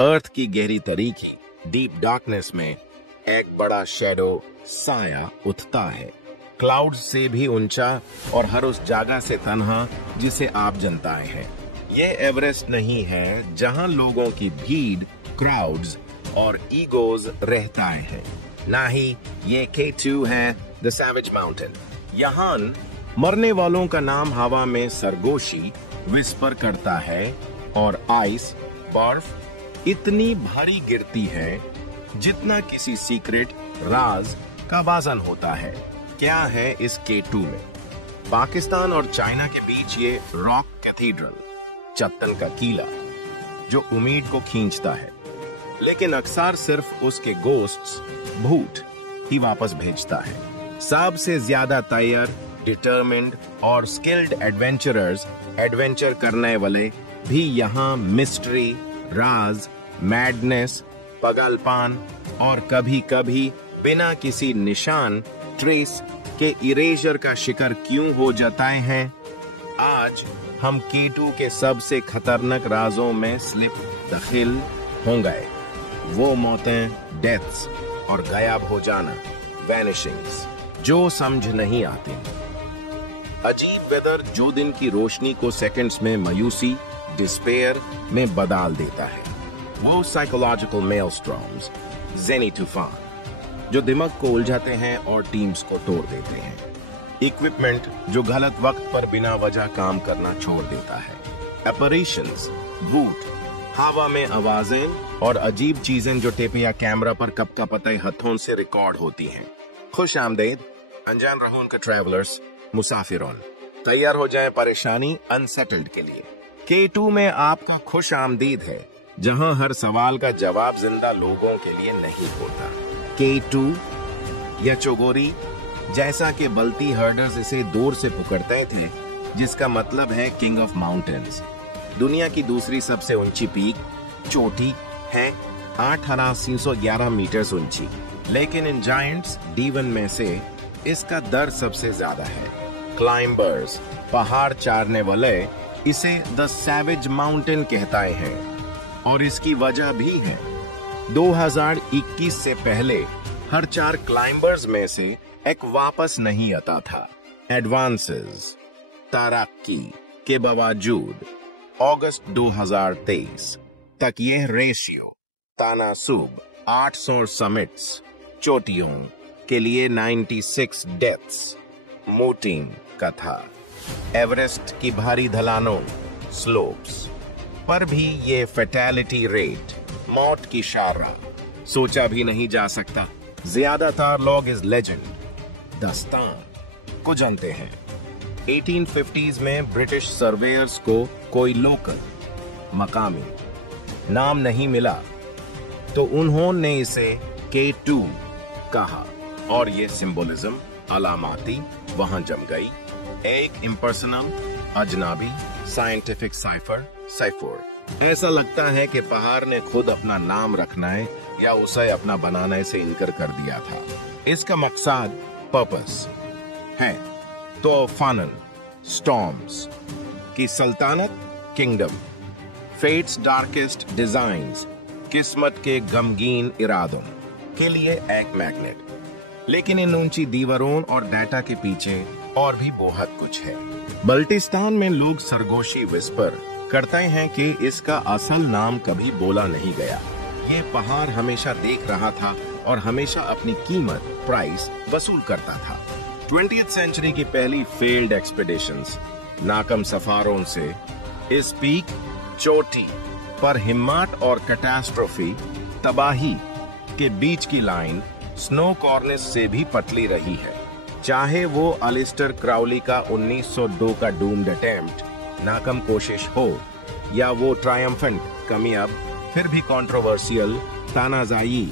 अर्थ की गहरी तरीके डीप डार्कनेस में एक बड़ा शैडो साया उठता है, क्लाउड से भी ऊंचा और हर उस जगह से तन्हा जिसे आप जनताए हैं। ये एवरेस्ट नहीं है जहां लोगों की भीड़, क्राउड्स और ईगोज रहता है, ना ही ये K2 है द सैवेज माउंटेन। यहाँ मरने वालों का नाम हवा में सरगोशी विस्पर करता है और आइस, बर्फ इतनी भारी गिरती है जितना किसी सीक्रेट राज का वजन होता है। क्या है इस K2 में? पाकिस्तान और चाइना के बीच ये रॉक कैथीड्रल, चट्टान का किला जो उम्मीद को खींचता है, लेकिन अक्सर सिर्फ उसके गोस्ट्स, भूत ही वापस भेजता है। सबसे ज्यादा तैयार, डिटरमिन्ड और स्किल्ड एडवेंचरर्स एडवेंचर करने वाले भी यहाँ मिस्ट्री, राज, मैडनेस, पागलपन और कभी कभी बिना किसी निशान, ट्रेस के इरेजर का शिकार क्यों हो जाते हैं? आज हम K2 के सबसे खतरनाक राजों में स्लिप दाखिल होंगे। वो मौतें, डेथ्स और गायब हो जाना, वैनिशिंग्स, जो समझ नहीं आते। अजीब वेदर जो दिन की रोशनी को सेकंड्स में मायूसी, डिस्पेयर में बदल देता है। वो साइकोलॉजिकल मेलस्टॉर्म्स, ज़ेनी तूफान जो दिमाग को उलझाते हैं और टीम्स को तोड़ देते हैं। इक्विपमेंट जो गलत वक्त पर बिना वजह काम करना छोड़ देता है। एपरेशंस, भूत, हवा में आवाजें और अजीब चीजें जो टेप या कैमरा पर कब का पता हाथों से रिकॉर्ड होती हैं। खुश आमदेद अनजान रहूं के ट्रैवलर्स, मुसाफिरों, तैयार हो जाएं परेशानी अनसेटल्ड के लिए। K2 में आपका खुश आमदीद है, जहां हर सवाल का जवाब जिंदा लोगों के लिए नहीं होता। K2 या चोगोरी, जैसा कि बल्ती हर्डर्स इसे दूर से पुकारते थे, जिसका मतलब है किंग ऑफ माउंटेन्स। दुनिया की दूसरी सबसे ऊंची पीक, चोटी है 8,311 मीटर ऊंची, लेकिन इन जायंट्स D1 में से इसका दर सबसे ज्यादा है। क्लाइंबर्स, पहाड़ चढ़ने वाले इसे द सैवेज माउंटेन कहते हैं, और इसकी वजह भी है। 2021 से पहले हर 4 क्लाइंबर्स में से एक वापस नहीं आता था। एडवांसेस, तरक्की के बावजूद अगस्त 2023 तक यह रेशियो तनासुब 800 समिट्स, चोटियों के लिए 96 डेथ्स, मोटिंग का था। एवरेस्ट की भारी ढलानों, स्लोप्स पर भी ये फैटेलिटी रेट, मौत की शारा सोचा भी नहीं जा सकता। ज्यादातर लोग इस लेजेंड, दास्तान को जानते हैं। 1850s में ब्रिटिश सर्वेयर्स को कोई लोकल, मकामी नाम नहीं मिला, तो उन्होंने इसे K2 कहा, और ये सिंबोलिज्म, अलामाती वहां जम गई। एक इम्पर्सनल, अजनबी, साइंटिफिक साइफर। ऐसा लगता है कि पहाड़ ने खुद अपना नाम रखना है या उसे अपना बनाने से इनकार कर दिया था। इसका मकसद, पर्पस है तूफान, स्टॉर्म्स की सल्तनत, किंगडम, फेट्स डार्केस्ट डिजाइन्स, किस्मत के गमगीन इरादों के लिए एक मैग्नेट। लेकिन इन ऊंची दीवारों और डाटा के पीछे और भी बहुत कुछ है। बल्टिस्तान में लोग सरगोशी विस्पर करते हैं कि इसका असल नाम कभी बोला नहीं गया। ये पहाड़ हमेशा देख रहा था और हमेशा अपनी कीमत, प्राइस वसूल करता था। 20th सेंचुरी की पहली फेल्ड एक्सपेडिशंस, नाकाम सफारों से इस पीक, चोटी पर हिम्मत और कैटास्ट्रोफी, तबाही के बीच की लाइन स्नो कॉर्निस से भी पतली रही है। चाहे वो अलिस्टर क्राउली का 1902 का डूम्ड अटेम्प्ट, नाकाम कोशिश हो, या वो ट्रायम्फेंट कामयाब फिर भी कंट्रोवर्शियल तानाजाई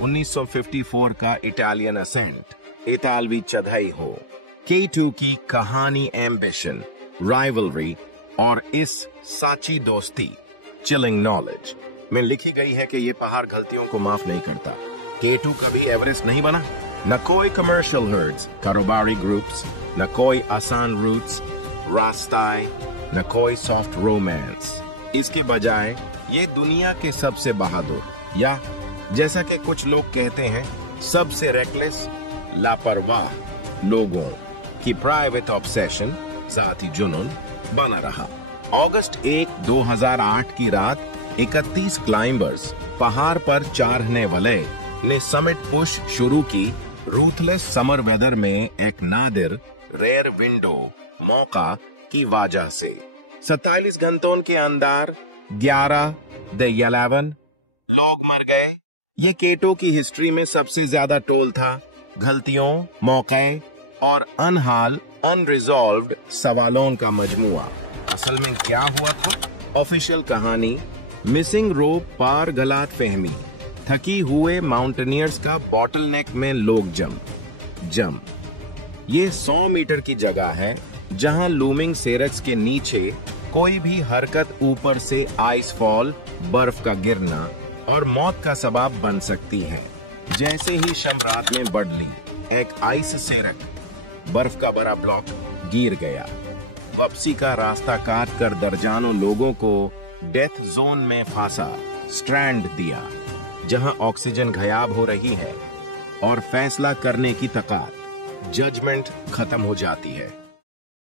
1954 का इटालियन असेंट, इतालवी चढ़ाई हो। K2 की कहानी एम्बिशन, राइवलरी और इस साची दोस्ती, चिलिंग नॉलेज में लिखी गई है कि ये पहाड़ गलतियों को माफ नहीं करता। K2 कभी एवरेस्ट नहीं बना। न कोई कमर्शियल हर्ड्स, कारोबारी ग्रुप्स, न कोई आसान रूट्स, रास्ताएं, न कोई सॉफ्ट रोमांस। इसके बजाय ये दुनिया के सबसे बहादुर, या जैसा कि कुछ लोग कहते हैं, सबसे रेकलेस, लापरवाह लोगों की प्राइवेट ऑब्सेशन, जाती जुनून बना रहा। अगस्त 1, 2008 की रात 31 क्लाइंबर्स पहाड़ पर चढ़ने वाले ने समिट पुश शुरू की। रूथलेस समर वेदर में एक नादिर रेयर विंडो मौका की वजह से 47 घंटों के अंदर 11 लोग मर गए। ये केटो की हिस्ट्री में सबसे ज्यादा टोल था। गलतियों, मौके और अनहाल अनरिजॉल्व्ड सवालों का मजमुआ। असल में क्या हुआ था? ऑफिशियल कहानी, मिसिंग रोप पार गलत फहमी, थकी हुए माउंटेनियर्स का बॉटलनेक में लोग जम। ये 100 मीटर की जगह है जहां लूमिंग सेरक्स के नीचे कोई भी हरकत ऊपर से आइस फॉल, बर्फ का गिरना और मौत का सबब बन सकती है। जैसे ही शब रात में बढ़ली, एक आइस सेरक, बर्फ का बड़ा ब्लॉक गिर गया। वापसी का रास्ता काट कर दर्जनों लोगों को डेथ जोन में फंसा स्ट्रैंड दिया, जहां ऑक्सीजन गायब हो रही है और फैसला करने की ताकत, जजमेंट खत्म हो जाती है।